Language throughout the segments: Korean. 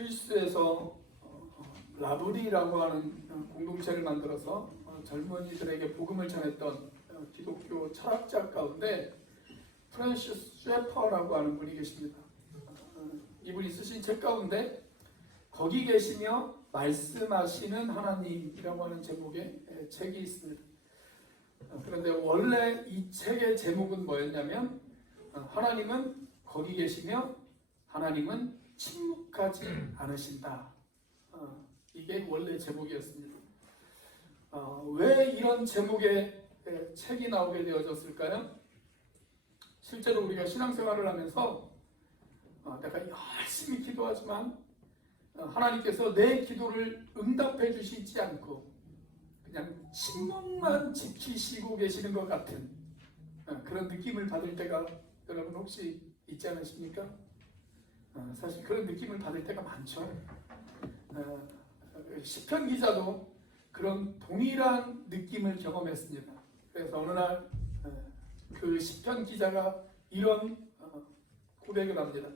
스위스에서 라브리라고 하는 공동체를 만들어서 젊은이들에게 복음을 전했던 기독교 철학자 가운데 프랜시스 셰퍼라고 하는 분이 계십니다. 이분이 쓰신 책 가운데 거기 계시며 말씀하시는 하나님이라고 하는 제목의 책이 있습니다. 그런데 원래 이 책의 제목은 뭐였냐면 하나님은 거기 계시며 하나님은 침묵하지 않으신다. 이게 원래 제목이었습니다. 왜 이런 제목의 책이 나오게 되어졌을까요? 실제로 우리가 신앙생활을 하면서 내가 열심히 기도하지만 하나님께서 내 기도를 응답해 주시지 않고 그냥 침묵만 지키시고 계시는 것 같은 그런 느낌을 받을 때가 여러분 혹시 있지 않으십니까? 사실 그런 느낌을 받을 때가 많죠. 시편 기자도 그런 동일한 느낌을 경험했습니다. 그래서 어느 날 그 시편 기자가 이런 고백을 합니다.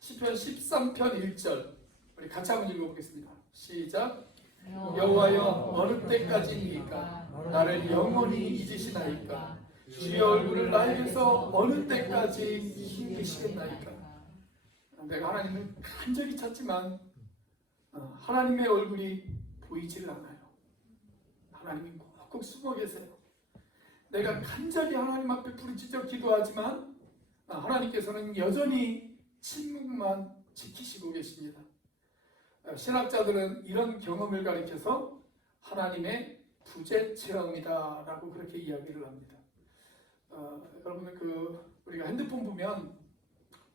시편 13편 1절 우리 같이 한번 읽어보겠습니다. 시작. 여호와여 어느 때까지입니까? 나를 영원히 잊으시나이까? 주의 얼굴을 나에게서 어느 때까지 숨기시겠나이까? 내가 하나님을 간절히 찾지만 하나님의 얼굴이 보이질 않아요. 하나님이 꼭꼭 숨어 계세요. 내가 간절히 하나님 앞에 부르짖어 기도하지만 하나님께서는 여전히 침묵만 지키시고 계십니다. 신학자들은 이런 경험을 가리켜서 하나님의 부재 체험이다 라고 그렇게 이야기를 합니다. 여러분 우리가 핸드폰 보면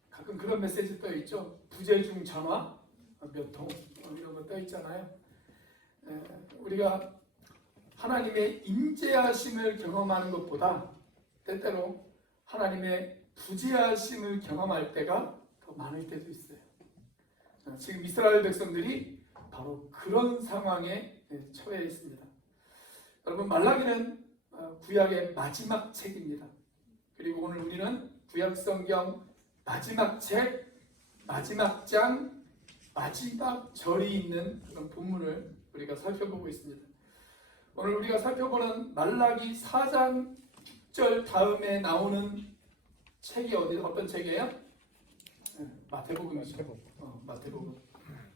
가끔 그런 메시지 떠 있죠. 부재 중 전화 몇 통 이런 거 떠 있잖아요. 우리가 하나님의 임재하심을 경험하는 것보다 때때로 하나님의 부재하심을 경험할 때가 더 많을 때도 있어요. 지금 이스라엘 백성들이 바로 그런 상황에 처해 있습니다. 여러분 말라기는 구약의 마지막 책입니다. 그리고 오늘 우리는 구약 성경 마지막 책, 마지막 장, 마지막 절이 있는 그런 본문을 우리가 살펴보고 있습니다. 오늘 우리가 살펴보는 말라기 4장 6절 다음에 나오는 책이 어떤 책이에요? 마태복음이죠. 마태복음.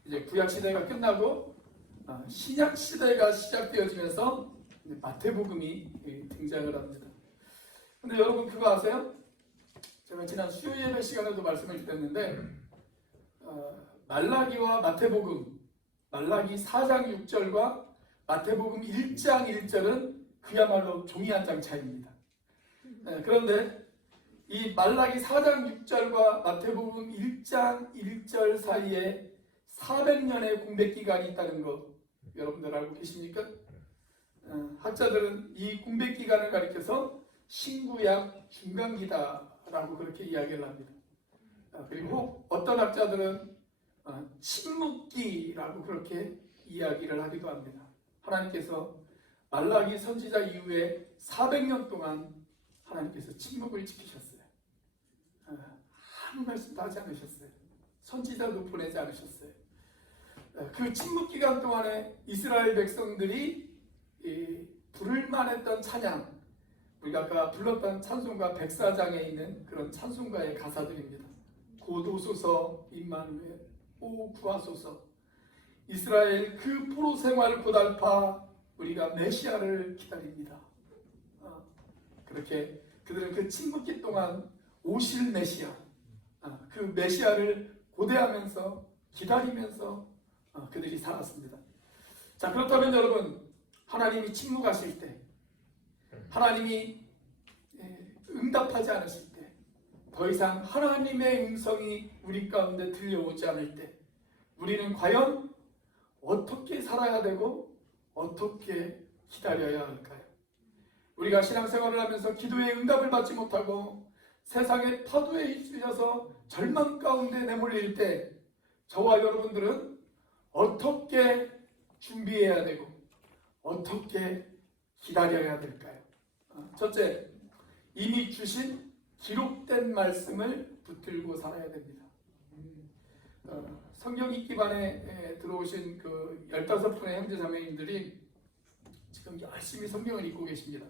이제 구약 시대가 끝나고 신약 시대가 시작되어지면서 마태복음이 등장을 합니다. 근데 여러분 그거 아세요? 제가 지난 수요 예배 시간에도 말씀을 드렸는데 말라기와 마태복음, 말라기 4장 6절과 마태복음 1장 1절은 그야말로 종이 한 장 차이입니다. 그런데 이 말라기 4장 6절과 마태복음 1장 1절 사이에 400년의 공백 기간이 있다는 거 여러분들 알고 계십니까? 학자들은 이 공백 기간을 가리켜서 신구약 중간기다라고 그렇게 이야기를 합니다. 그리고 어떤 학자들은 침묵기라고 그렇게 이야기를 하기도 합니다. 하나님께서 말라기 선지자 이후에 400년 동안 하나님께서 침묵을 지키셨어요. 아무 말씀도 하지 않으셨어요. 선지자도 보내지 않으셨어요. 그 침묵 기간 동안에 이스라엘 백성들이 부를만 했던 찬양, 우리가 아까 불렀던 찬송가 104장에 있는 그런 찬송가의 가사들입니다. 곧 오소서 임마누엘 오 구하소서. 이스라엘 그 포로 생활을 고달파 우리가 메시아를 기다립니다. 그렇게 그들은 그 침묵기 동안 오실 메시아, 그 메시아를 고대하면서 기다리면서 그들이 살았습니다. 자, 그렇다면 여러분, 하나님이 침묵하실 때, 하나님이 응답하지 않으실 때, 더 이상 하나님의 음성이 우리 가운데 들려오지 않을 때, 우리는 과연 어떻게 살아야 되고 어떻게 기다려야 할까요? 우리가 신앙생활을 하면서 기도의 응답을 받지 못하고 세상의 파도에 휩쓸려서 절망 가운데 내몰릴 때 저와 여러분들은 어떻게 준비해야 되고 어떻게 기다려야 될까요? 첫째, 이미 주신 기록된 말씀을 붙들고 살아야 됩니다. 성경 읽기반에 들어오신 그 15분의 형제자매님들이 지금 열심히 성경을 읽고 계십니다.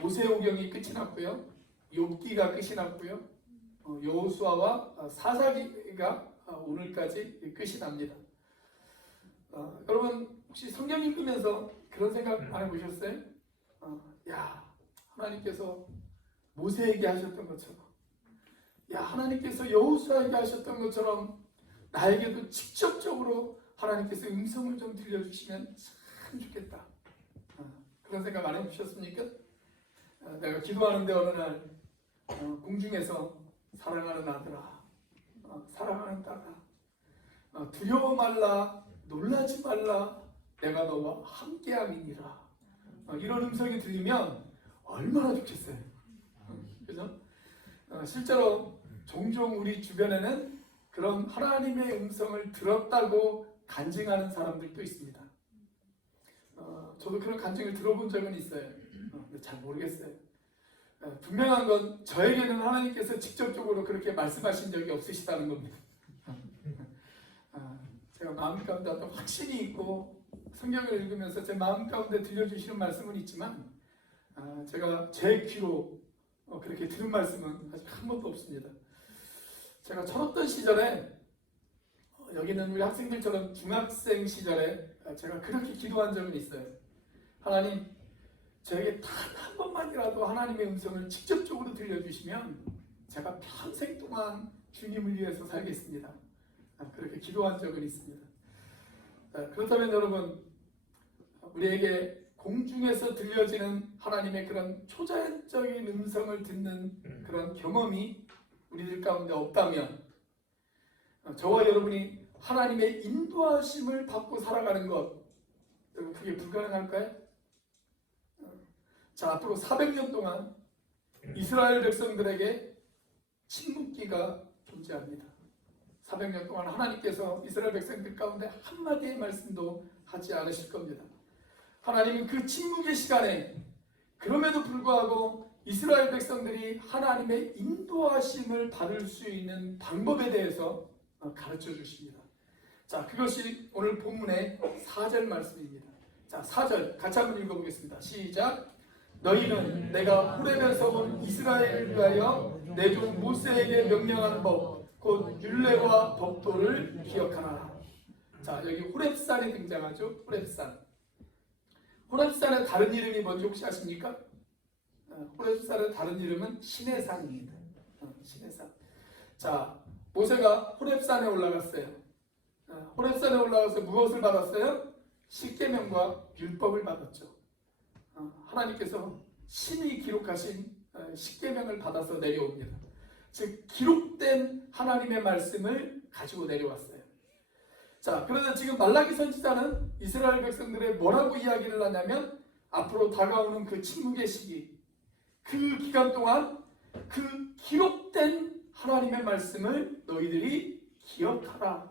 모세오경이 끝이 났고요, 욥기가 끝이 났고요, 여호수아와 사사기가 오늘까지 끝이 납니다. 여러분 혹시 성경 읽으면서 그런 생각 안 해보셨어요? 야, 하나님께서 모세에게 하셨던 것처럼, 야, 하나님께서 여호수아에게 하셨던 것처럼 나에게도 직접적으로 하나님께서 음성을 좀 들려주시면 참 좋겠다. 그런 생각 안 해보셨습니까? 내가 기도하는데 어느 날 공중에서 사랑하는 아들아, 사랑하는 딸아, 두려워 말라, 놀라지 말라, 내가 너와 함께함이니라. 이런 음성이 들리면 얼마나 좋겠어요. 그죠? 실제로 종종 우리 주변에는 그런 하나님의 음성을 들었다고 간증하는 사람들도 있습니다. 저도 그런 간증을 들어본 적은 있어요. 근데 잘 모르겠어요. 분명한 건 저에게는 하나님께서 직접적으로 그렇게 말씀하신 적이 없으시다는 겁니다. 제가 마음 가운데 어떤 확신이 있고 성경을 읽으면서 제 마음 가운데 들려주시는 말씀은 있지만 제가 제 귀로 그렇게 들은 말씀은 아직 한 번도 없습니다. 제가 철없던 시절에 여기는 우리 학생들처럼 중학생 시절에 제가 그렇게 기도한 적은 있어요. 하나님, 저에게 단 한 번만이라도 하나님의 음성을 직접적으로 들려주시면 제가 평생 동안 주님을 위해서 살겠습니다. 그렇게 기도한 적은 있습니다. 그렇다면 여러분, 우리에게 공중에서 들려지는 하나님의 그런 초자연적인 음성을 듣는 그런 경험이 우리들 가운데 없다면, 저와 여러분이 하나님의 인도하심을 받고 살아가는 것, 여러분 그게 불가능할까요? 자, 앞으로 400년 동안 이스라엘 백성들에게 침묵기가 존재합니다. 400년 동안 하나님께서 이스라엘 백성들 가운데 한마디의 말씀도 하지 않으실 겁니다. 하나님은 그 침묵의 시간에 그럼에도 불구하고 이스라엘 백성들이 하나님의 인도하심을 받을 수 있는 방법에 대해서 가르쳐 주십니다. 자, 그것이 오늘 본문의 4절 말씀입니다. 자, 4절 같이 한번 읽어보겠습니다. 시작. 너희는 내가 호렙에서 온 이스라엘을 위하여 내 종 모세에게 명령한 법 곧 율례와 법도를 기억하라. 자, 여기 호렙산이 등장하죠. 호렙산. 호렙산의 다른 이름이 뭔지 혹시 아십니까? 호렙산의 다른 이름은 시내산입니다. 시내산. 자, 모세가 호렙산에 올라갔어요. 호렙산에 올라가서 무엇을 받았어요? 십계명과 율법을 받았죠. 하나님께서 신이 기록하신 십계명을 받아서 내려옵니다. 즉 기록된 하나님의 말씀을 가지고 내려왔어요. 자, 그런데 지금 말라기 선지자는 이스라엘 백성들의 뭐라고 이야기를 하냐면 앞으로 다가오는 그 침묵의 시기, 그 기간 동안 그 기록된 하나님의 말씀을 너희들이 기억하라.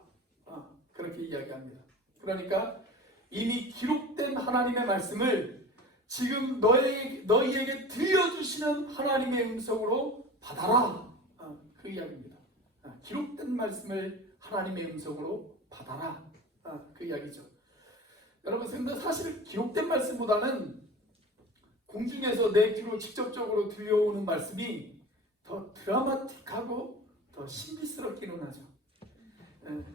그렇게 이야기합니다. 그러니까 이미 기록된 하나님의 말씀을 지금 너희에게 들려주시는 하나님의 음성으로 받아라. 그 이야기입니다. 기록된 말씀을 하나님의 음성으로 받아라. 그 이야기죠. 여러분, 근데 사실 기록된 말씀보다는 공중에서 내 귀로 직접적으로 들려오는 말씀이 더 드라마틱하고 더 신비스럽기는 하죠.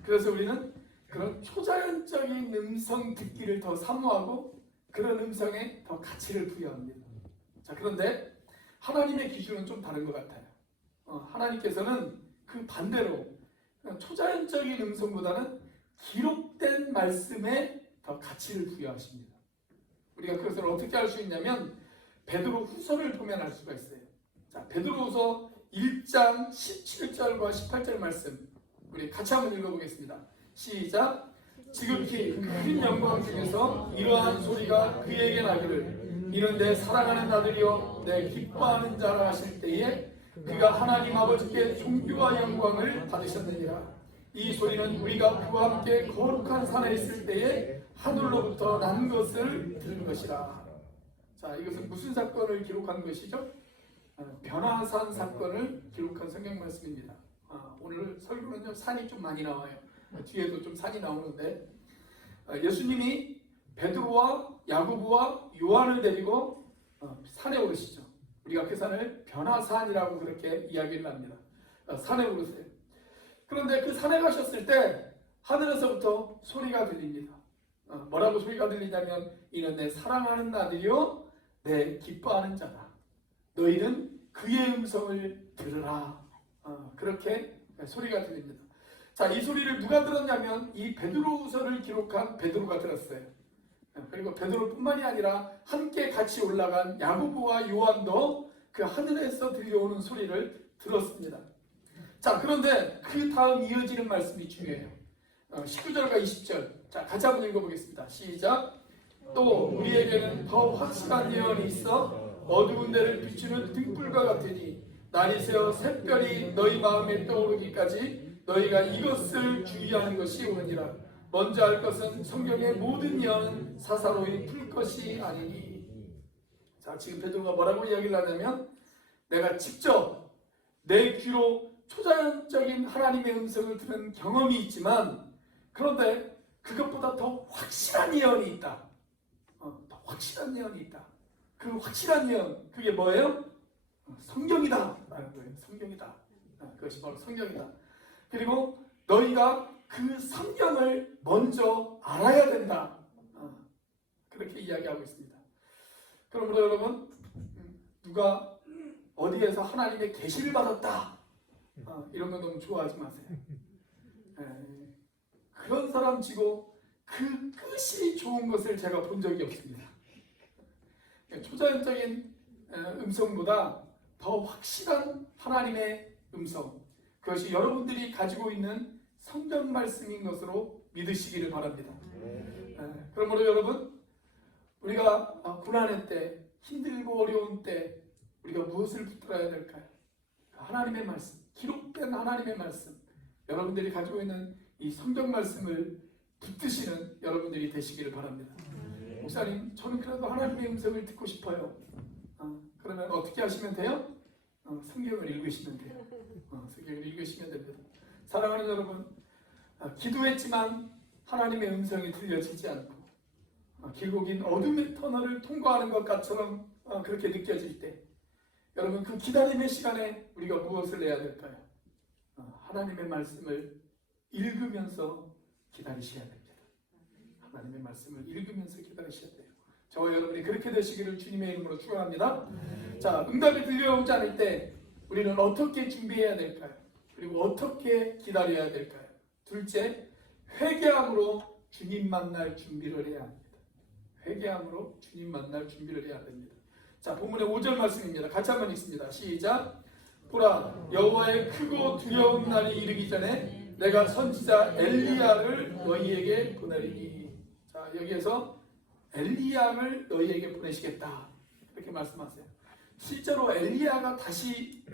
그래서 우리는 그런 초자연적인 음성 듣기를 더 사모하고 그런 음성에 더 가치를 부여합니다. 자, 그런데 하나님의 기준은 좀 다른 것 같아요. 하나님께서는 그 반대로 초자연적인 음성보다는 기록된 말씀에 더 가치를 부여하십니다. 우리가 그것을 어떻게 알 수 있냐면 베드로 후서를 보면 알 수가 있어요. 자, 베드로 후서 1장 17절과 18절 말씀 우리 같이 한번 읽어보겠습니다. 시작. 지극히 큰 영광 중에서 이러한 소리가 그에게 나기를 이는 내 사랑하는 아들이여 내 기뻐하는 자라 하실 때에 그가 하나님 아버지께 존귀와 영광을 받으셨느니라. 이 소리는 우리가 그와 함께 거룩한 산에 있을 때에 하늘로부터 난 것을 들은 것이라. 자, 이것은 무슨 사건을 기록한 것이죠? 변화산 사건을 기록한 성경 말씀입니다. 오늘 설교는요 산이 좀 많이 나와요. 뒤에도 좀 산이 나오는데 예수님이 베드로와 야고보와 요한을 데리고 산에 오르시죠. 우리가 그 산을 변화산이라고 그렇게 이야기를 합니다. 산에 오르세요. 그런데 그 산에 가셨을 때 하늘에서부터 소리가 들립니다. 뭐라고 소리가 들리냐면 이는 내 사랑하는 아들이요 내 기뻐하는 자다. 너희는 그의 음성을 들으라. 그렇게 소리가 들립니다. 자, 이 소리를 누가 들었냐면 이 베드로후서를 기록한 베드로가 들었어요. 그리고 베드로뿐만이 아니라 함께 같이 올라간 야고보와 요한도 그 하늘에서 들려오는 소리를 들었습니다. 자, 그런데 그 다음 이어지는 말씀이 중요해요. 19절과 20절. 자, 같이 한번 읽어보겠습니다. 시작. 또 우리에게는 더 확실한 예언이 있어 어두운 데를 비추는 등불과 같으니 날이 새어 샛별이 너희 마음에 떠오르기까지 너희가 이것을 주의하는 것이 옳으니라. 먼저 할 것은 성경의 모든 예언은 사사로이 풀 것이 아니니. 자, 지금 베드로가 뭐라고 이야기를 하냐면 내가 직접 내 귀로 초자연적인 하나님의 음성을 들은 경험이 있지만 그런데 그것보다 더 확실한 예언이 있다. 더 확실한 예언이 있다. 그 확실한 예언, 그게 뭐예요? 성경이다 라는 거예요. 성경이다. 그것이 바로 성경이다. 그리고 너희가 그 성경을 먼저 알아야 된다. 그렇게 이야기하고 있습니다. 그러므로 여러분, 누가 어디에서 하나님의 계시를 받았다 이런 거 너무 좋아하지 마세요. 그런 사람 치고 그 끝이 좋은 것을 제가 본 적이 없습니다. 초자연적인 음성보다 더 확실한 하나님의 음성, 그것이 여러분들이 가지고 있는 성경 말씀인 것으로 믿으시기를 바랍니다. 그러므로 여러분, 우리가 고난의 때, 힘들고 어려운 때 우리가 무엇을 붙들어야 될까요? 하나님의 말씀, 기록된 하나님의 말씀, 여러분들이 가지고 있는 이 성경 말씀을 붙드시는 여러분들이 되시기를 바랍니다. 목사님, 저는 그래도 하나님의 음성을 듣고 싶어요. 그러면 어떻게 하시면 돼요? 성경을 읽으시면 돼요. 성경을 읽으시면 됩니다. 사랑하는 여러분, 기도했지만 하나님의 음성이 들려지지 않고 길고 긴 어둠의 터널을 통과하는 것처럼 그렇게 느껴질 때 여러분, 그 기다림의 시간에 우리가 무엇을 해야 될까요? 하나님의 말씀을 읽으면서 기다리셔야 됩니다. 하나님의 말씀을 읽으면서 기다리셔야 돼요. 저와 여러분이 그렇게 되시기를 주님의 이름으로 축원합니다. 자, 응답이 들려오지 않을 때 우리는 어떻게 준비해야 될까요? 그리고 어떻게 기다려야 될까요? 둘째, 회개함으로 주님 만날 준비를 해야 합니다. 회개함으로 주님 만날 준비를 해야 됩니다. 자, 본문의 5절 말씀입니다. 같이 한번 읽습니다. 시작. 보라, 여호와의 크고 두려운 날이 이르기 전에 내가 선지자 엘리야를 너희에게 보내리니. 자, 여기에서 엘리야를 너희에게 보내시겠다 이렇게 말씀하세요. 실제로 엘리야가 다시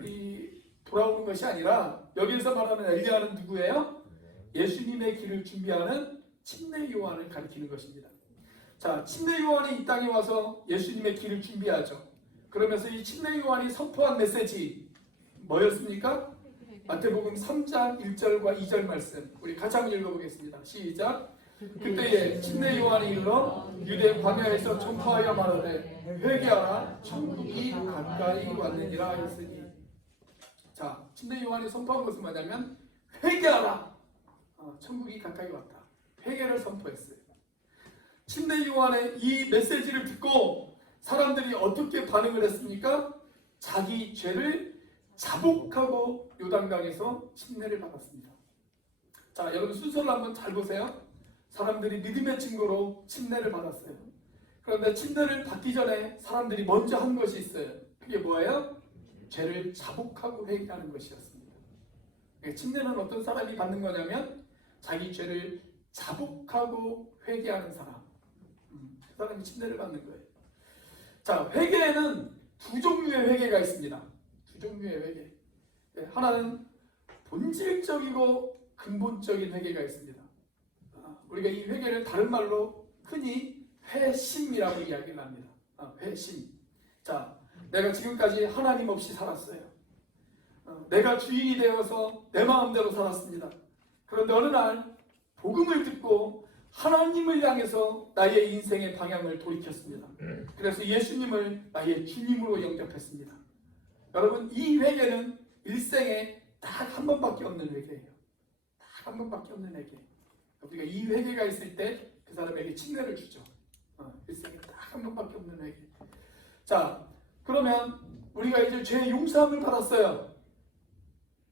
돌아오는 것이 아니라 여기에서 말하는 엘리야는 누구예요? 예수님의 길을 준비하는 침례 요한을 가리키는 것입니다. 자, 침례 요한이 이 땅에 와서 예수님의 길을 준비하죠. 그러면서 이 침례 요한이 선포한 메시지 뭐였습니까? 마태복음 3장 1절과 2절 말씀 우리 같이 한번 읽어보겠습니다. 시작. 그때에 침례 요한이 일러 유대 광야에서 전파하여 말하되 회개하라 천국이 가까이 왔느니라 했으니. 자, 침례 요한이 선포한 것은 뭐냐면 회개하라, 천국이 가까이 왔다. 회개를 선포했어요. 침례 요한의 이 메시지를 듣고 사람들이 어떻게 반응을 했습니까? 자기 죄를 자복하고 요단강에서 침례를 받았습니다. 자, 여러분 순서를 한번 잘 보세요. 사람들이 믿음의 증거로 침례를 받았어요. 그런데 침례를 받기 전에 사람들이 먼저 한 것이 있어요. 그게 뭐예요? 죄를 자복하고 회개하는 것이었습니다. 침례는 어떤 사람이 받는 거냐면 자기 죄를 자복하고 회개하는 사람, 그 사람이 침례를 받는 거예요. 자, 회개에는 두 종류의 회개가 있습니다. 두 종류의 회개. 하나는 본질적이고 근본적인 회개가 있습니다. 우리가 이 회개를 다른 말로 흔히 회심이라고 이야기를 합니다. 회심. 자, 내가 지금까지 하나님 없이 살았어요. 내가 주인이 되어서 내 마음대로 살았습니다. 그런데 어느 날 복음을 듣고 하나님을 향해서 나의 인생의 방향을 돌이켰습니다. 그래서 예수님을 나의 주님으로 영접했습니다. 여러분, 이 회개는 일생에 딱 한 번밖에 없는 회개예요. 딱 한 번밖에 없는 회개. 우리가 이 회개가 있을 때 그 사람에게 칭찬을 주죠. 일생에 딱 한 번밖에 없는 회개. 자, 그러면 우리가 이제 죄의 용서함을 받았어요.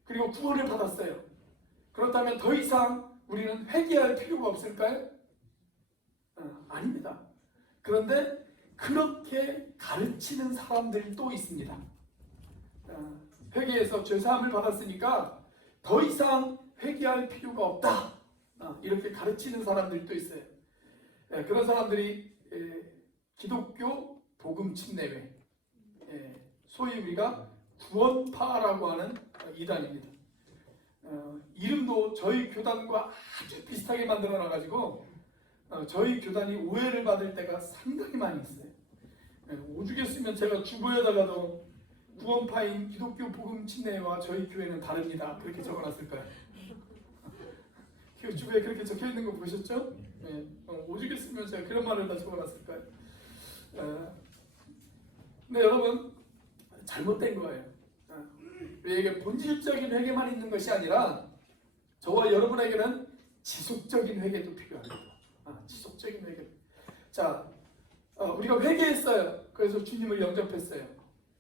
그리고 구원을 받았어요. 그렇다면 더 이상 우리는 회개할 필요가 없을까요? 아닙니다. 그런데 그렇게 가르치는 사람들이 또 있습니다. 회개해서 죄사함을 받았으니까 더 이상 회개할 필요가 없다. 이렇게 가르치는 사람들도 있어요. 그런 사람들이 기독교 복음 침례회, 소위 우리가 구원파라고 하는 이단입니다. 이름도 저희 교단과 아주 비슷하게 만들어 놔가지고 저희 교단이 오해를 받을 때가 상당히 많이 있어요. 오죽했으면 제가 주보에다가도 구원파인 기독교 복음 침례회와 저희 교회는 다릅니다. 그렇게 적어놨을 거예요. 주보에 그렇게 적혀 있는 거 보셨죠? 오죽했으면 제가 그런 말을 다 적어놨을 거예요. 근데 여러분, 잘못된 거예요. 우리에게 본질적인 회개만 있는 것이 아니라 저와 여러분에게는 지속적인 회개도 필요합니다. 지속적인 회개. 자, 우리가 회개했어요. 그래서 주님을 영접했어요.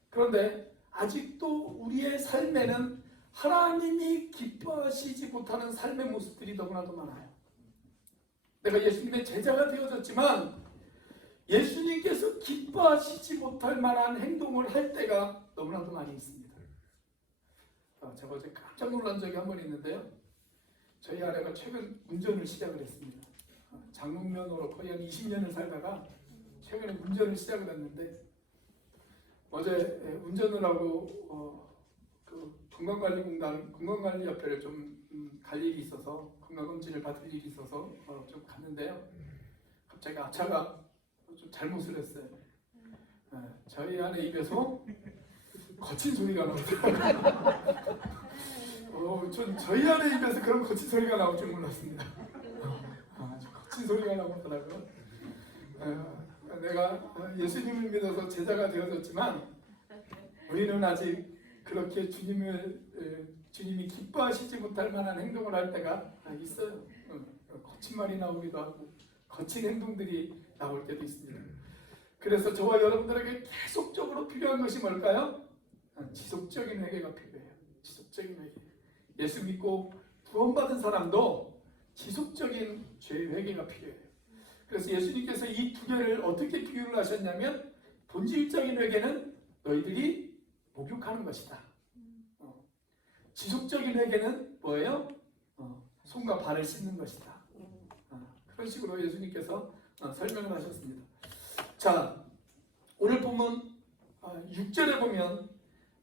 그런데 아직도 우리의 삶에는 하나님이 기뻐하시지 못하는 삶의 모습들이 너무나도 많아요. 내가 예수님의 제자가 되어졌지만 예수님께서 기뻐하시지 못할 만한 행동을 할 때가 너무나도 많이 있습니다. 제가 어제 깜짝 놀란 적이 한 번 있는데요. 저희 아내가 최근 운전을 시작을 했습니다. 장롱면허로 거의 한 20년을 살다가 최근에 운전을 시작을 했는데 어제 운전을 하고 그 건강관리협회를 좀 갈 일이 있어서 건강검진을 받을 일이 있어서 좀 갔는데요. 갑자기 아차가 좀 잘못을 했어요. 저희 아내 입에서 거친 소리가 나오더라고요. 전 저희 아내 입에서 그런 거친 소리가 나올 줄 몰랐습니다. 거친 소리가 나오더라고요. 내가 예수님을 믿어서 제자가 되어졌지만 우리는 아직 그렇게 주님이 기뻐하시지 못할 만한 행동을 할 때가 있어요. 거친 말이 나오기도 하고 거친 행동들이 나올 때도 있습니다. 그래서 저와 여러분들에게 계속적으로 필요한 것이 뭘까요? 지속적인 회개가 필요해요. 지속적인 회개. 예수 믿고 구원받은 사람도 지속적인 죄의 회개가 필요해요. 그래서 예수님께서 이 두 개를 어떻게 비유를 하셨냐면 본질적인 회개는 너희들이 목욕하는 것이다. 지속적인 회개는 뭐예요? 손과 발을 씻는 것이다. 그런 식으로 예수님께서 설명을 하셨습니다. 자, 오늘 본문 6절에 보면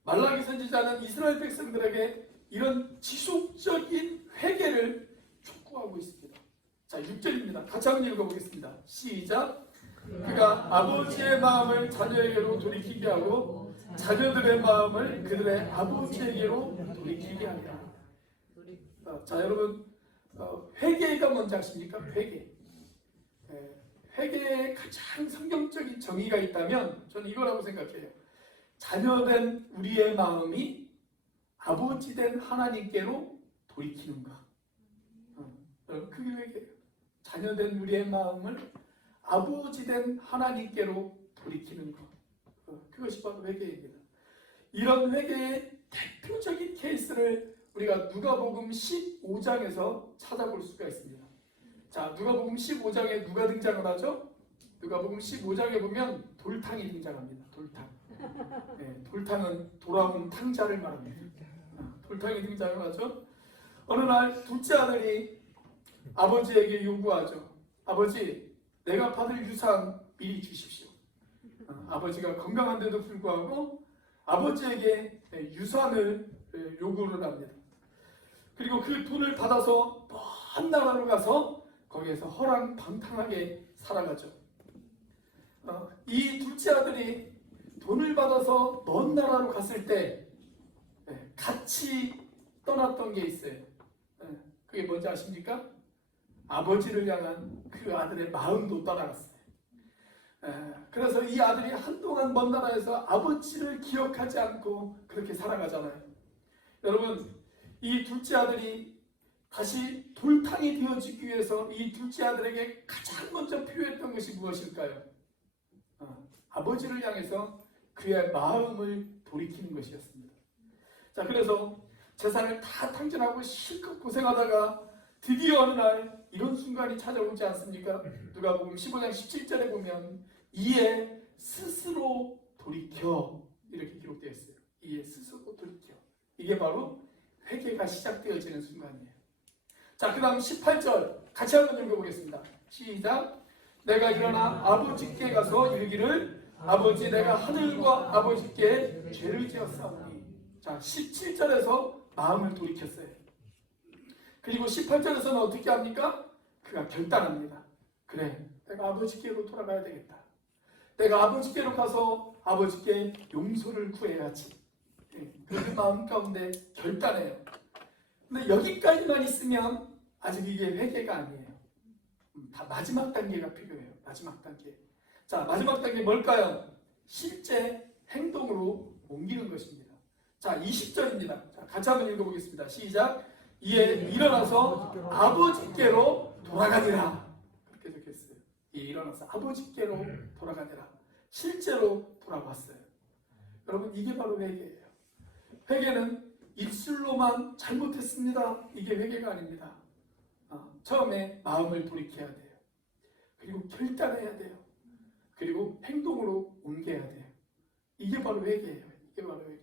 말라기 선지자는 이스라엘 백성들에게 이런 지속적인 회개를 촉구하고 있습니다. 자, 6절입니다. 같이 한번 읽어보겠습니다. 시작. 그가 아버지의 마음을 자녀에게로 돌이키게 하고 자녀들의 마음을 그들의 아버지에게로 돌이키게 하리라. 자, 여러분, 회개가 뭔지 아십니까? 회개. 회개의 가장 성경적인 정의가 있다면 저는 이거라고 생각해요. 자녀된 우리의 마음이 아버지된 하나님께로 돌이키는 것. 그게 회개예요. 자녀된 우리의 마음을 아버지된 하나님께로 돌이키는 것. 그것이 바로 회개입니다. 이런 회개의 대표적인 케이스를 우리가 누가복음 15장에서 찾아볼 수가 있습니다. 자, 누가복음 15장에 누가 등장을 하죠? 누가복음 15장에 보면 돌탕이 등장합니다. 돌탕. 돌탕은 돌아온 탕자를 말합니다. 돌탕이 등장을 하죠. 어느 날 둘째 아들이 아버지에게 요구하죠. 아버지, 내가 받을 유산 미리 주십시오. 아버지가 건강한데도 불구하고 아버지에게 유산을 요구를 합니다. 그리고 그 돈을 받아서 먼 나라로 가서 거기에서 허랑방탕하게 살아가죠. 이 둘째 아들이 돈을 받아서 먼 나라로 갔을 때 갓 같이 떠났던 게 있어요. 그게 뭔지 아십니까? 아버지를 향한 그 아들의 마음도 떠나갔어요. 그래서 이 아들이 한동안 먼 나라에서 아버지를 기억하지 않고 그렇게 살아가잖아요. 여러분, 이 둘째 아들이 다시 돌탕이 되어지기 위해서 이 둘째 아들에게 가장 먼저 필요했던 것이 무엇일까요? 아버지를 향해서 그의 마음을 돌이키는 것이었습니다. 자, 그래서 재산을 다 탕진하고 실컷 고생하다가 드디어 어느 날 이런 순간이 찾아오지 않습니까? 누가복음 15장 17절에 보면 이에 스스로 돌이켜 이렇게 기록되어 있어요. 이에 스스로 돌이켜. 이게 바로 회개가 시작되어지는 순간이에요. 자, 그 다음 18절 같이 한번 읽어보겠습니다. 시작. 내가 일어나 아버지께 가서 이르기를 아버지 내가 하늘과 아버지께 죄를 지었사오니. 자, 17절에서 마음을 돌이켰어요. 그리고 18절에서는 어떻게 합니까? 그가 결단합니다. 그래, 내가 아버지께로 돌아가야 되겠다. 내가 아버지께로 가서 아버지께 용서를 구해야지. 그 마음 가운데 결단해요. 근데 여기까지만 있으면 아직 이게 회개가 아니에요. 다 마지막 단계가 필요해요. 마지막 단계. 자, 마지막 단계 뭘까요? 실제 행동으로 옮기는 것입니다. 자, 20절입니다. 자, 같이 한번 읽어보겠습니다. 시작. 이에 일어나서 아버지께로 돌아가니라. 그렇게 적혔어요. 이에 일어나서 아버지께로 돌아가니라. 실제로 돌아왔어요. 여러분, 이게 바로 회개예요. 회개는 입술로만 잘못했습니다. 이게 회개가 아닙니다. 처음에 마음을 돌이켜야 돼요. 그리고 결단해야 돼요. 그리고 행동으로 옮겨야 돼요. 이게 바로 회개예요. 이게 바로 회개.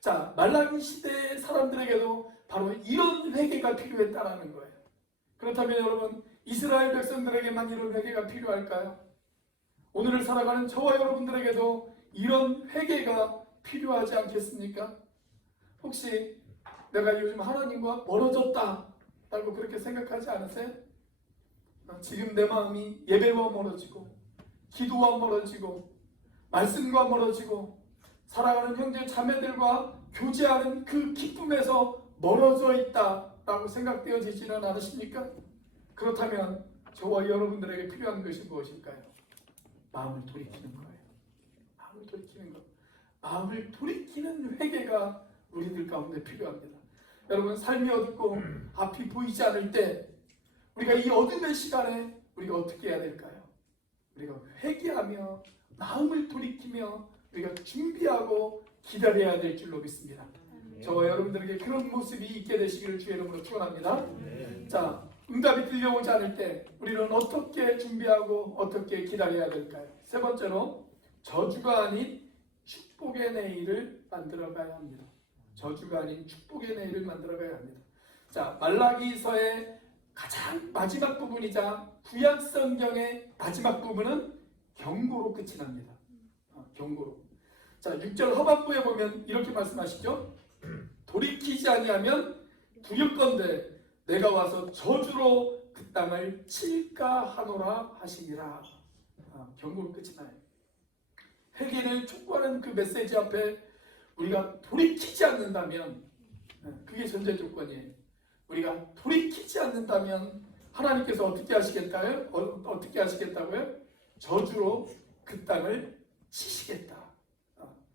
자, 말라기 시대의 사람들에게도 바로 이런 회개가 필요했다라는 거예요. 그렇다면 여러분, 이스라엘 백성들에게만 이런 회개가 필요할까요? 오늘을 살아가는 저와 여러분들에게도 이런 회개가 필요하지 않겠습니까? 혹시 내가 요즘 하나님과 멀어졌다 라고 그렇게 생각하지 않으세요? 지금 내 마음이 예배와 멀어지고 기도와 멀어지고 말씀과 멀어지고 사랑하는 형제 자매들과 교제하는 그 기쁨에서 멀어져 있다라고 생각되어지지는 않으십니까? 그렇다면 저와 여러분들에게 필요한 것이 무엇일까요? 마음을 돌이키는 거예요. 마음을 돌이키는 것. 마음을 돌이키는 회개가 우리들 가운데 필요합니다. 여러분, 삶이 어둡고 앞이 보이지 않을 때 우리가 이 어둠의 시간에 우리가 어떻게 해야 될까요? 우리가 회개하며 마음을 돌이키며 우리가 준비하고 기다려야 될 줄로 믿습니다. 저와 여러분들에게 그런 모습이 있게 되시기를 주의 이름으로 축원합니다. 자, 응답이 들려오지 않을 때 우리는 어떻게 준비하고 어떻게 기다려야 될까요? 세 번째로 저주가 아닌 축복의 내일을 만들어가야 합니다. 저주가 아닌 축복의 내일을 만들어가야 합니다. 자, 말라기서의 가장 마지막 부분이자 구약 성경의 마지막 부분은 경고로 끝이 납니다. 경고로. 자, 6절 하박국에 보면 이렇게 말씀하시죠. 돌이키지 아니하면 두렵건대 내가 와서 저주로 그 땅을 칠까 하노라 하시니라. 경고로 끝이 나요. 회개를 촉구하는 그 메시지 앞에 우리가 돌이키지 않는다면, 그게 전제 조건이에요. 우리가 돌이키지 않는다면 하나님께서 어떻게 하시겠다요? 어떻게 하시겠다고요? 저주로 그 땅을 치시겠다.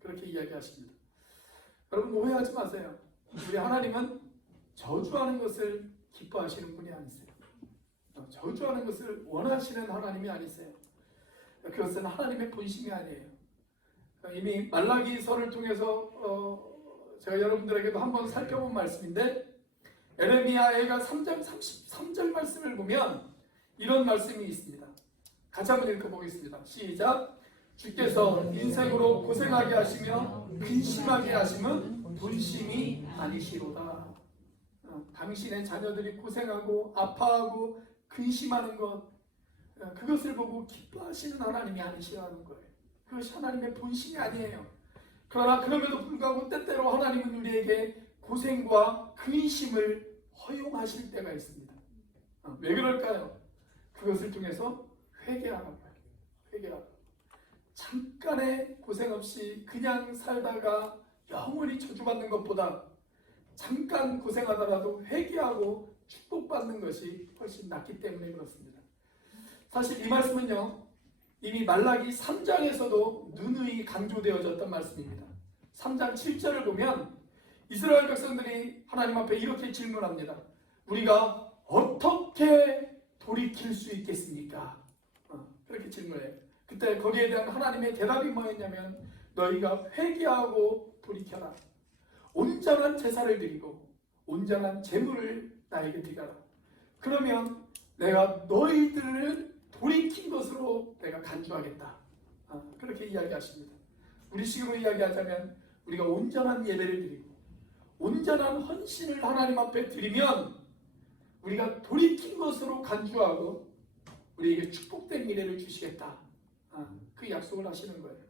그렇게 이야기하십니다. 여러분, 오해하지 마세요. 우리 하나님은 저주하는 것을 기뻐하시는 분이 아니세요. 저주하는 것을 원하시는 하나님이 아니세요. 그것은 하나님의 본심이 아니에요. 이미 말라기서를 통해서 제가 여러분들에게도 한번 살펴본 말씀인데, 에레미야가 3장 33절 말씀을 보면 이런 말씀이 있습니다. 같이 한번 읽어보겠습니다. 시작. 주께서 인생으로 고생하게 하시며 근심하게 하심은 본심이 아니시로다. 당신의 자녀들이 고생하고 아파하고 근심하는 것, 그것을 보고 기뻐하시는 하나님이 아니시라는 거예요. 그것이 하나님의 본심이 아니에요. 그러나 그럼에도 불구하고 때때로 하나님은 우리에게 고생과 근심을 허용하실 때가 있습니다. 왜 그럴까요? 그것을 통해서 회개하라고요. 회개하라고. 잠깐의 고생 없이 그냥 살다가 영원히 저주받는 것보다 잠깐 고생하더라도 회개하고 축복받는 것이 훨씬 낫기 때문에 그렇습니다. 사실 이 말씀은요, 이미 말라기 3장에서도 누누이 강조되어졌던 말씀입니다. 3장 7절을 보면 이스라엘 백성들이 하나님 앞에 이렇게 질문합니다. 우리가 어떻게 돌이킬 수 있겠습니까? 그렇게 질문해요. 그때 거기에 대한 하나님의 대답이 뭐였냐면 너희가 회개하고 돌이켜라. 온전한 제사를 드리고 온전한 제물을 나에게 드려라. 그러면 내가 너희들을 돌이킨 것으로 내가 간주하겠다. 그렇게 이야기하십니다. 우리식으로 이야기하자면 우리가 온전한 예배를 드리고 온전한 헌신을 하나님 앞에 드리면 우리가 돌이킨 것으로 간주하고 우리에게 축복된 미래를 주시겠다. 그 약속을 하시는 거예요.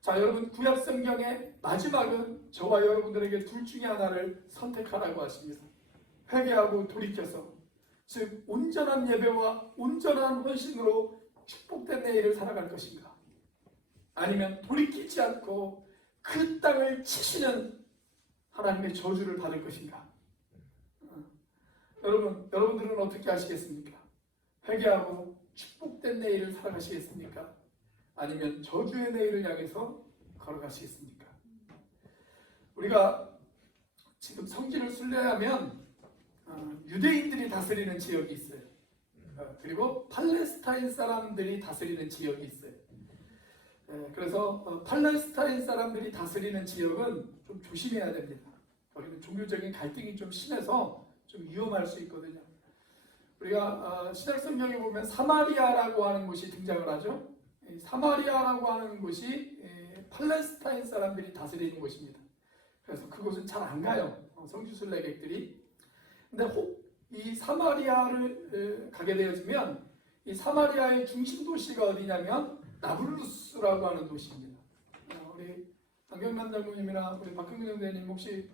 자, 여러분, 구약 성경의 마지막은 저와 여러분들에게 둘 중에 하나를 선택하라고 하십니다. 회개하고 돌이켜서, 즉 온전한 예배와 온전한 헌신으로 축복된 내일을 살아갈 것인가, 아니면 돌이키지 않고 그 땅을 치시는 하나님의 저주를 받을 것인가. 여러분들은 어떻게 하시겠습니까? 회개하고 축복된 내일을 살아가시겠습니까? 아니면 저주의 내일을 향해서 걸어가시겠습니까? 우리가 지금 성지를 순례하면 유대인들이 다스리는 지역이 있어요. 그리고 팔레스타인 사람들이 다스리는 지역이 있어요. 그래서 팔레스타인 사람들이 다스리는 지역은 좀 조심해야 됩니다. 거기는 종교적인 갈등이 좀 심해서 좀 위험할 수 있거든요. 우리가 신약 성경에 보면 사마리아라고 하는 곳이 등장을 하죠. 사마리아라고 하는 곳이 팔레스타인 사람들이 다스리는 곳입니다. 그래서 그곳은 잘 안 가요, 성지순례객들이. 근데 혹 이 사마리아를 가게 되어지면 이 사마리아의 중심 도시가 어디냐면 나블루스라고 하는 도시입니다. 우리 안경남 장로님이나 우리 박근경 선생님 혹시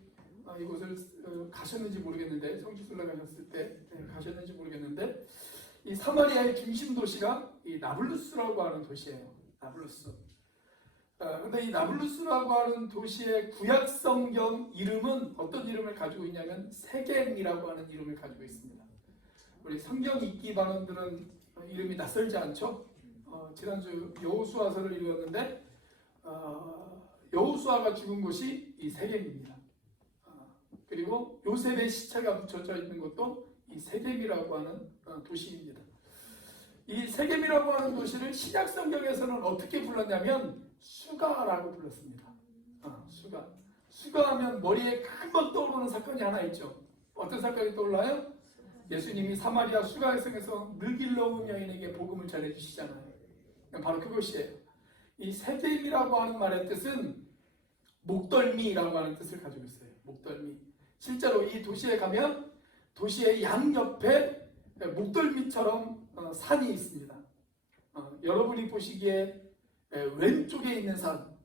이곳을 가셨는지 모르겠는데, 성지순례 가셨을 때 가셨는지 모르겠는데, 이 사마리아의 중심 도시가 이 나블루스라고 하는 도시예요. 나블루스. 근데 이 나블루스라고 하는 도시의 구약 성경 이름은 어떤 이름을 가지고 있냐면 세겜이라고 하는 이름을 가지고 있습니다. 우리 성경 읽기 반원들은 이름이 낯설지 않죠? 지난주 여호수아서를 읽었는데 여호수아가 죽은 곳이 이 세겜입니다. 그리고 요셉의 시체가 붙여져 있는 것도 이 세겜이라고 하는 도시입니다. 이 세겜이라고 하는 도시를 신약 성경에서는 어떻게 불렀냐면 수가라고 불렀습니다. 수가하면 머리에 금방 떠오르는 사건이 하나 있죠. 어떤 사건이 떠올라요? 예수님이 사마리아 수가성에서 느길러온 여인에게 복음을 전해주시잖아요. 바로 그것이에요. 이 세겜이라고 하는 말의 뜻은 목덜미라고 하는 뜻을 가지고 있어요. 목덜미. 실제로 이 도시에 가면 도시의 양옆에 목덜미처럼 산이 있습니다. 여러분이 보시기에 왼쪽에 있는 산,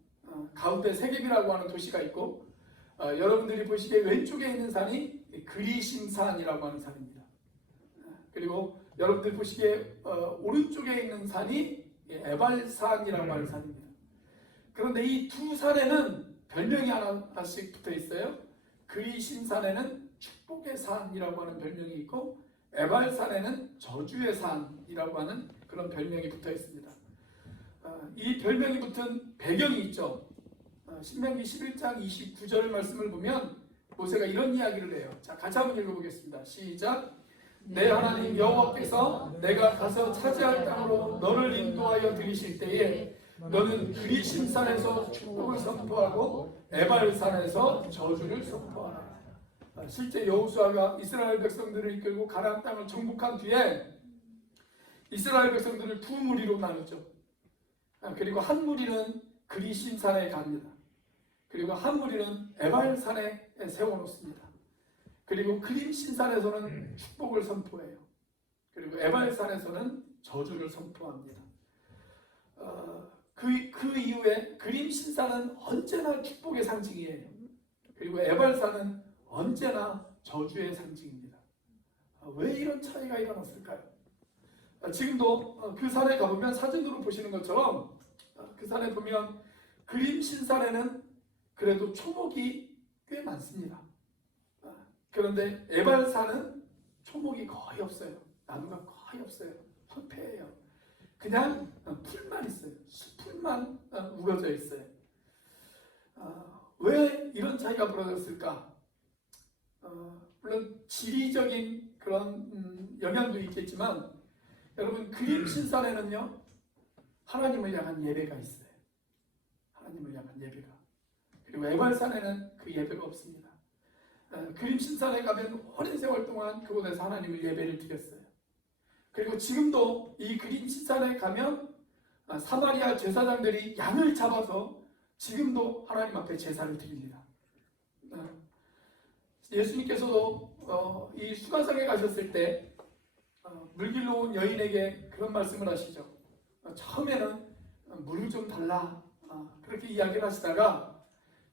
가운데 세겜이라고 하는 도시가 있고, 여러분들이 보시기에 왼쪽에 있는 산이 그리심산이라고 하는 산입니다. 그리고 여러분들 보시기에 오른쪽에 있는 산이 에발산이라고 하는 산입니다. 그런데 이 두 산에는 별명이 하나씩 붙어 있어요. 그리심산에는 축복의 산이라고 하는 별명이 있고, 에발산에는 저주의 산이라고 하는 그런 별명이 붙어 있습니다. 이 별명이 붙은 배경이 있죠. 신명기 11장 29절 말씀을 보면 모세가 이런 이야기를 해요. 자, 같이 한번 읽어보겠습니다. 시작. 내 하나님 여호와께서 내가 가서 차지할 땅으로 너를 인도하여 들이실 때에 너는 그리심산에서 축복을 선포하고 에발산에서 저주를 선포하라. 실제 여호수아가 이스라엘 백성들을 이끌고 가나안 땅을 정복한 뒤에 이스라엘 백성들을 두 무리로 나누죠. 그리고 한 무리는 그리심산에 갑니다. 그리고 한 무리는 에발산에 세워놓습니다. 그리고 그리심산에서는 축복을 선포해요. 그리고 에발산에서는 저주를 선포합니다. 그 이후에 그리심산은 언제나 축복의 상징이에요. 그리고 에발산은 언제나 저주의 상징입니다. 왜 이런 차이가 일어났을까요? 지금도 그 산에 가보면 사진으로 보시는 것처럼 그 산에 보면 그림신산에는 그래도 초목이 꽤 많습니다. 그런데 에발산은 초목이 거의 없어요. 나무가 거의 없어요. 황폐해요. 그냥 풀만 있어요. 풀만 우거져 있어요. 왜 이런 차이가 벌어졌을까? 물론 지리적인 그런 영향도 있겠지만 여러분 그림신산에는요 하나님을 향한 예배가 있어요. 하나님을 향한 예배가. 그리고 에발산에는 그 예배가 없습니다. 그림신산에 가면 오랜 세월 동안 그곳에서 하나님을 예배를 드렸어요. 그리고 지금도 이 그림신산에 가면 사마리아 제사장들이 양을 잡아서 지금도 하나님 앞에 제사를 드립니다. 예수님께서도 이 수가성에 가셨을 때 물길로 온 여인에게 그런 말씀을 하시죠. 처음에는 물을 좀 달라 그렇게 이야기를 하시다가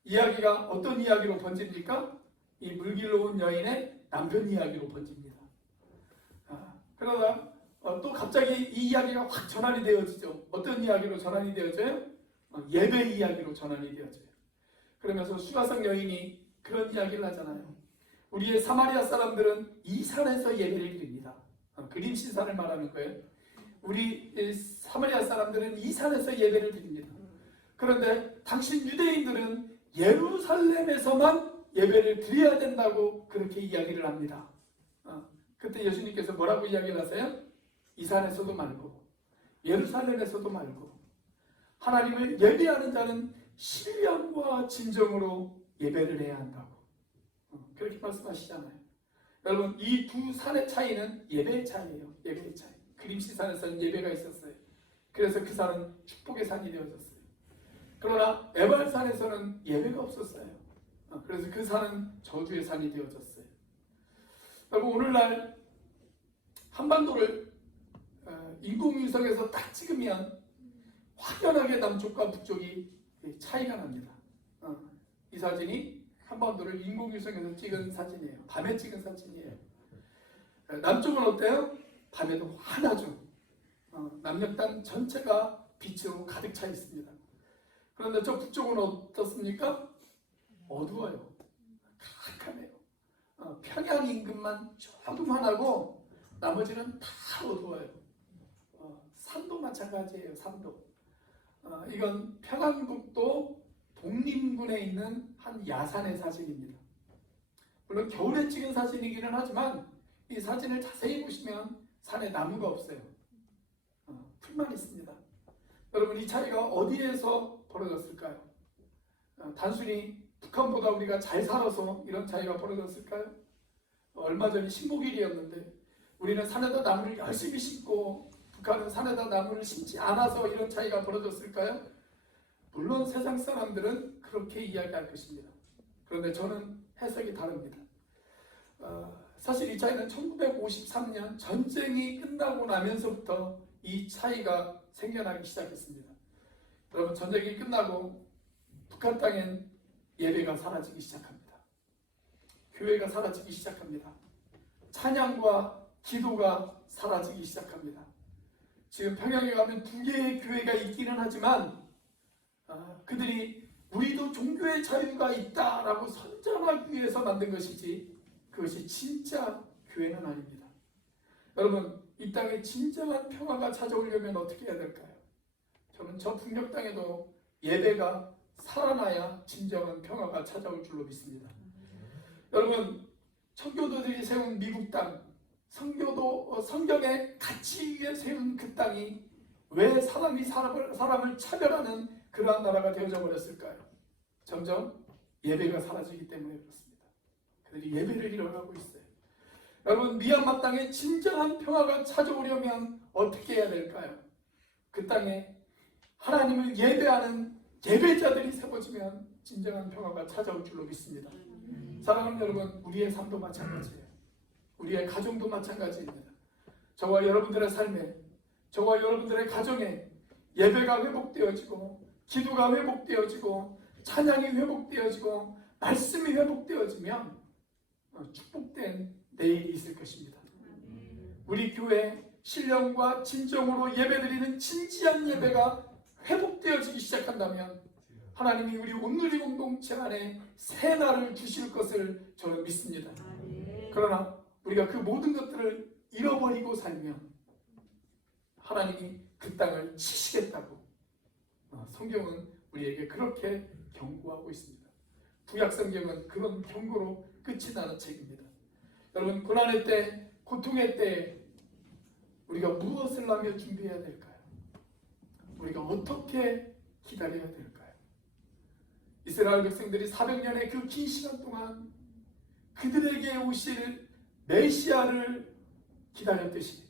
이야기가 어떤 이야기로 번집니까? 이 물길로 온 여인의 남편 이야기로 번집니다. 그러다 또 갑자기 이 이야기가 확 전환이 되어지죠. 어떤 이야기로 전환이 되어져요? 예배 이야기로 전환이 되어져요. 그러면서 수가성 여인이 그런 이야기를 하잖아요. 우리의 사마리아 사람들은 이 산에서 예배를 드립니다. 그림신산을 말하는 거예요. 우리 사마리아 사람들은 이 산에서 예배를 드립니다. 그런데 당신 유대인들은 예루살렘에서만 예배를 드려야 된다고 그렇게 이야기를 합니다. 그때 예수님께서 뭐라고 이야기를 하세요? 이 산에서도 말고 예루살렘에서도 말고 하나님을 예배하는 자는 신령과 진정으로 예배를 해야 한다고 그렇게 말씀하시잖아요. 여러분 이 두 산의 차이는 예배의 차이예요. 예배의 차이. 그림신산에서는 예배가 있었어요. 그래서 그 산은 축복의 산이 되어졌어요. 그러나 에발산에서는 예배가 없었어요. 그래서 그 산은 저주의 산이 되어졌어요. 여러분 오늘날 한반도를 인공위성에서 딱 찍으면 확연하게 남쪽과 북쪽이 차이가 납니다. 이 사진이 한반도를 인공위성에서 찍은 사진이에요. 밤에 찍은 사진이에요. 남쪽은 어때요? 밤에도 환하죠. 남녘단 전체가 빛으로 가득 차 있습니다. 그런데 저 북쪽은 어떻습니까? 어두워요. 캄캄해요. 평양 인근만 조금 환하고 나머지는 다 어두워요. 산도 마찬가지예요. 산도. 이건 평안북도 독림군에 있는 한 야산의 사진입니다. 물론 겨울에 찍은 사진이기는 하지만 이 사진을 자세히 보시면 산에 나무가 없어요. 풀만 있습니다. 여러분 이 차이가 어디에서 벌어졌을까요? 단순히 북한보다 우리가 잘 살아서 이런 차이가 벌어졌을까요? 얼마 전이 신곡일이었는데 우리는 산에다 나무를 열심히 심고 북한은 산에다 나무를 심지 않아서 이런 차이가 벌어졌을까요? 물론 세상 사람들은 그렇게 이야기할 것입니다. 그런데 저는 해석이 다릅니다. 사실 이 차이는 1953년 전쟁이 끝나고 나면서부터 이 차이가 생겨나기 시작했습니다. 여러분 전쟁이 끝나고 북한 땅엔 예배가 사라지기 시작합니다. 교회가 사라지기 시작합니다. 찬양과 기도가 사라지기 시작합니다. 지금 평양에 가면 2개의 교회가 있기는 하지만 그들이 우리도 종교의 자유가 있다라고 선전하기 위해서 만든 것이지 그것이 진짜 교회는 아닙니다. 여러분 이 땅에 진정한 평화가 찾아오려면 어떻게 해야 될까요? 저는 저 북녘 땅에도 예배가 살아나야 진정한 평화가 찾아올 줄로 믿습니다. 여러분 청교도들이 세운 미국 땅 성경의 가치 위에 세운 그 땅이 왜 사람이 사람을 차별하는 그러한 나라가 되어져 버렸을까요? 점점 예배가 사라지기 때문에 그렇습니다. 그들이 예배를 잃어가고 있어요. 여러분 미얀마 땅에 진정한 평화가 찾아오려면 어떻게 해야 될까요? 그 땅에 하나님을 예배하는 예배자들이 세워지면 진정한 평화가 찾아올 줄로 믿습니다. 사랑하는 여러분 우리의 삶도 마찬가지예요. 우리의 가정도 마찬가지입니다. 저와 여러분들의 삶에 저와 여러분들의 가정에 예배가 회복되어지고 기도가 회복되어지고 찬양이 회복되어지고 말씀이 회복되어지면 축복된 내일이 있을 것입니다. 우리 교회 신령과 진정으로 예배드리는 진지한 예배가 회복되어지기 시작한다면 하나님이 우리 온누리 공동체 안에 새 날을 주실 것을 저는 믿습니다. 그러나 우리가 그 모든 것들을 잃어버리고 살면 하나님이 그 땅을 치시겠다고 성경은 우리에게 그렇게 경고하고 있습니다. 구약성경은 그런 경고로 끝이 나는 책입니다. 여러분, 고난의 때, 고통의 때에 우리가 무엇을 하며 준비해야 될까요? 우리가 어떻게 기다려야 될까요? 이스라엘 백성들이 400년의 그 긴 시간 동안 그들에게 오실 메시아를 기다렸듯이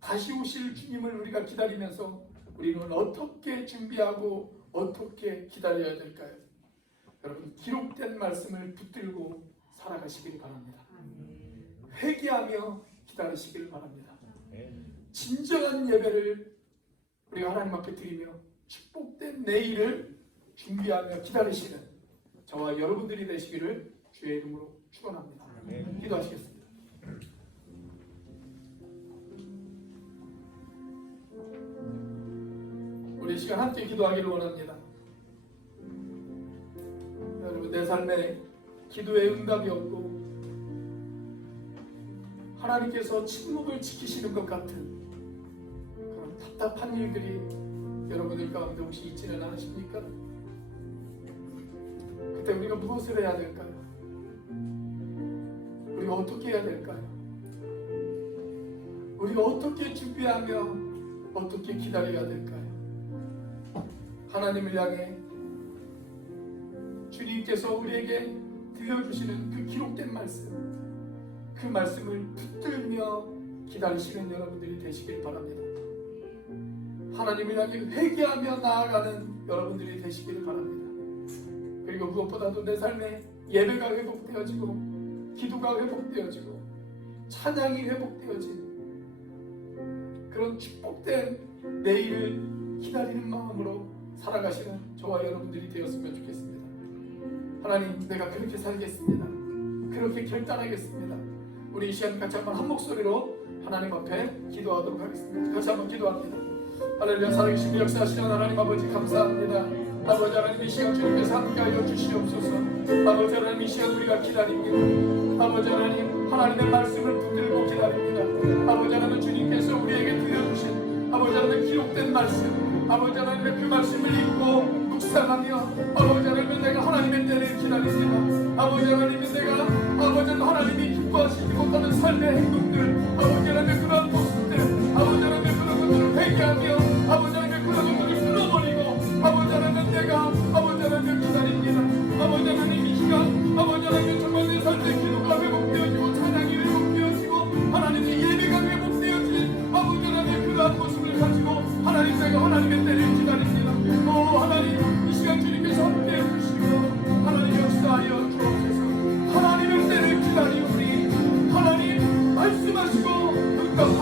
다시 오실 주님을 우리가 기다리면서 우리는 어떻게 준비하고 어떻게 기다려야 될까요? 여러분, 기록된 말씀을 붙들고 살아가시길 바랍니다. 회개하며 기다리시길 바랍니다. 진정한 예배를 우리가 하나님 앞에 드리며 축복된 내일을 준비하며 기다리시는 저와 여러분들이 되시기를 주의 이름으로 축원합니다. 기도하시겠습니다. 우리 시간 함께 기도하기를 원합니다. 여러분, 내 삶에 기도의 응답이 없고 하나님께서 침묵을 지키시는 것 같은 그런 답답한 일들이 여러분들 가운데 혹시 있지는 않으십니까? 그때 우리가 무엇을 해야 될까요? 우리가 어떻게 해야 될까요? 우리가 어떻게 준비하며 어떻게 기다려야 될까요? 하나님을 향해 주님께서 우리에게 들려주시는 그 기록된 말씀, 그 말씀을 붙들며 기다리시는 여러분들이 되시길 바랍니다. 하나님을 향해 회개하며 나아가는 여러분들이 되시길 바랍니다. 그리고 무엇보다도 내 삶에 예배가 회복되어지고 기도가 회복되어지고 찬양이 회복되어진 그런 축복된 내일을 기다리는 마음으로 살아가시는 저와 여러분들이 되었으면 좋겠습니다. 하나님, 내가 그렇게 살겠습니다. 그렇게 결단하겠습니다. 우리 이 시간 같이 한번 한 목소리로 하나님 앞에 기도하도록 하겠습니다. 같이 한번 기도합니다. 할렐루야. 살아계신 역사하시는 하나님 아버지, 감사합니다. 아버지 하나님, 이 시간 주님께서 함께하여 주시옵소서. 아버지 하나님, 이 시간 우리가 기다립니다. 아버지 하나님, 하나님의 말씀을 붙들고 기다립니다. 아버지 하나님, 주님께서 우리에게 들려주신 아버지 하나님 기록된 말씀, 아버지 하나님의 그 말씀을 읽고 묵상하며 아버지 하나님, 내가 하나님의 때를 기다립니다. 아버지 하나님, 내가 아버지 하나님이 기뻐하시지 못하는 삶의 행동들, 아버지 하나님 그런 모습들, 아버지 하나님 그런 것들을 회개하며 아버지 하나님 그런 것들을 끊어버리고 아버지 하나님, 내가 아버지 하나님을 기다립니다. 아버지 하나님, 이 시간 아버지 하나님 정말 내 삶의 기도가 회복되어지고 찬양이 회복되어지고 하나님의 예배가 회복되어진 아버지 하나님 그러한 모습을 가지고 하나님, 내가 하나님의 때를 기다립니다. 하나님, 이 시간 주님께서 함께해 주시고 하나님 역사하여 주옵소서. 하나님의 때를 기다리오니 하나님 말씀하시고 눈 가운데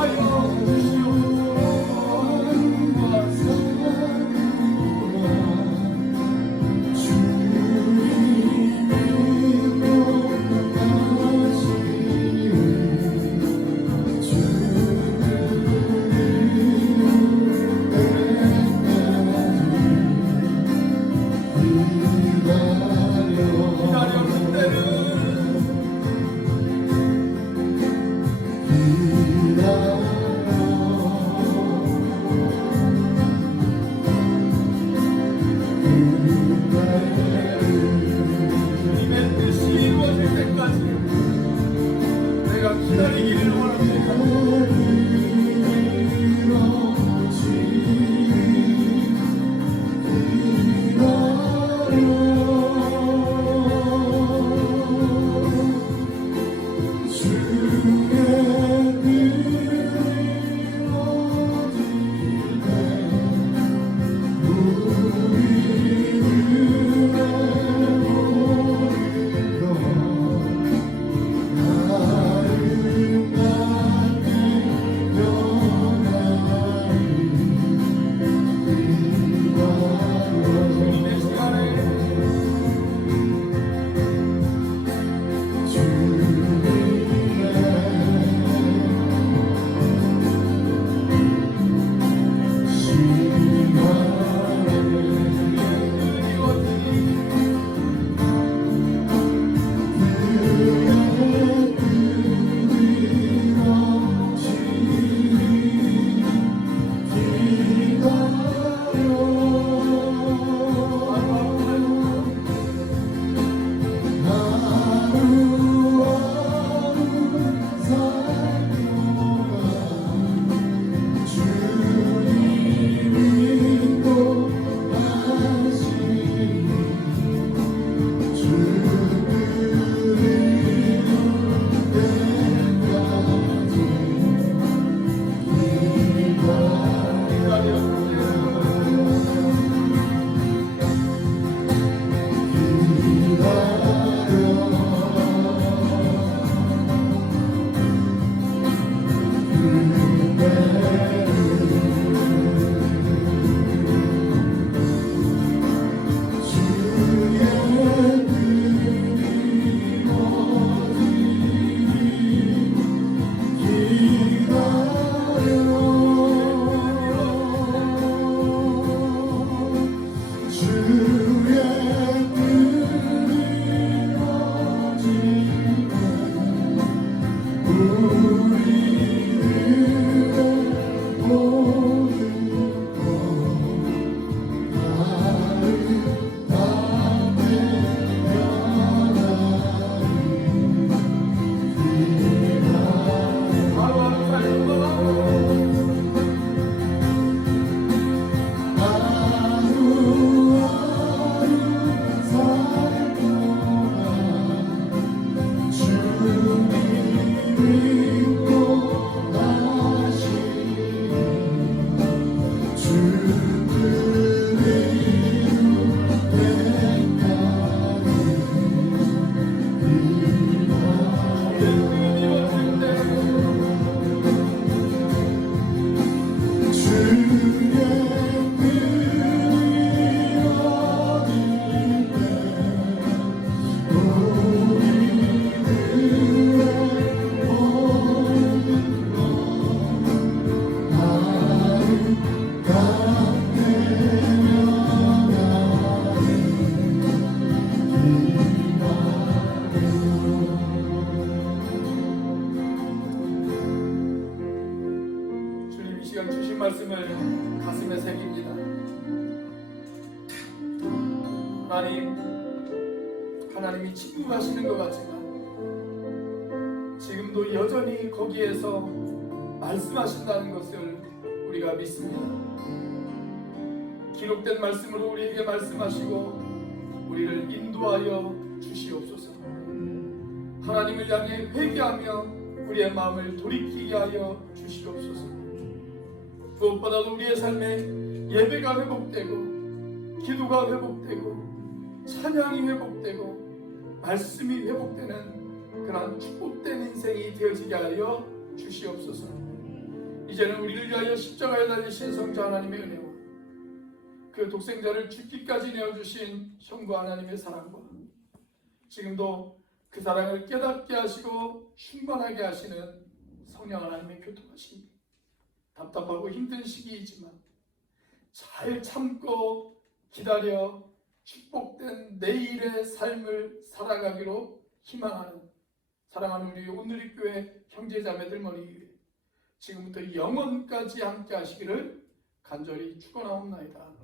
말씀을 가슴에 새깁니다. 하나님이 침묵하시는 것 같지만 지금도 여전히 거기에서 말씀하신다는 것을 우리가 믿습니다. 기록된 말씀으로 우리에게 말씀하시고 우리를 인도하여 주시옵소서. 하나님을 향해 회개하며 우리의 마음을 돌이키게 하여 주시옵소서. 무엇보다도 우리의 삶에 예배가 회복되고 기도가 회복되고 찬양이 회복되고 말씀이 회복되는 그러한 축복된 인생이 되어지게 하여 주시옵소서. 이제는 우리를 위하여 십자가에 달리신 성자 하나님의 은혜와 그 독생자를 죽기까지 내어주신 성부 하나님의 사랑과 지금도 그 사랑을 깨닫게 하시고 충만하게 하시는 성령 하나님의 교통하심, 답답하고 힘든 시기이지만 잘 참고 기다려 축복된 내일의 삶을 살아가기로 희망하는 사랑하는 우리 온누리교회 형제자매들 머리 위에 지금부터 영원까지 함께 하시기를 간절히 축원하옵나이다.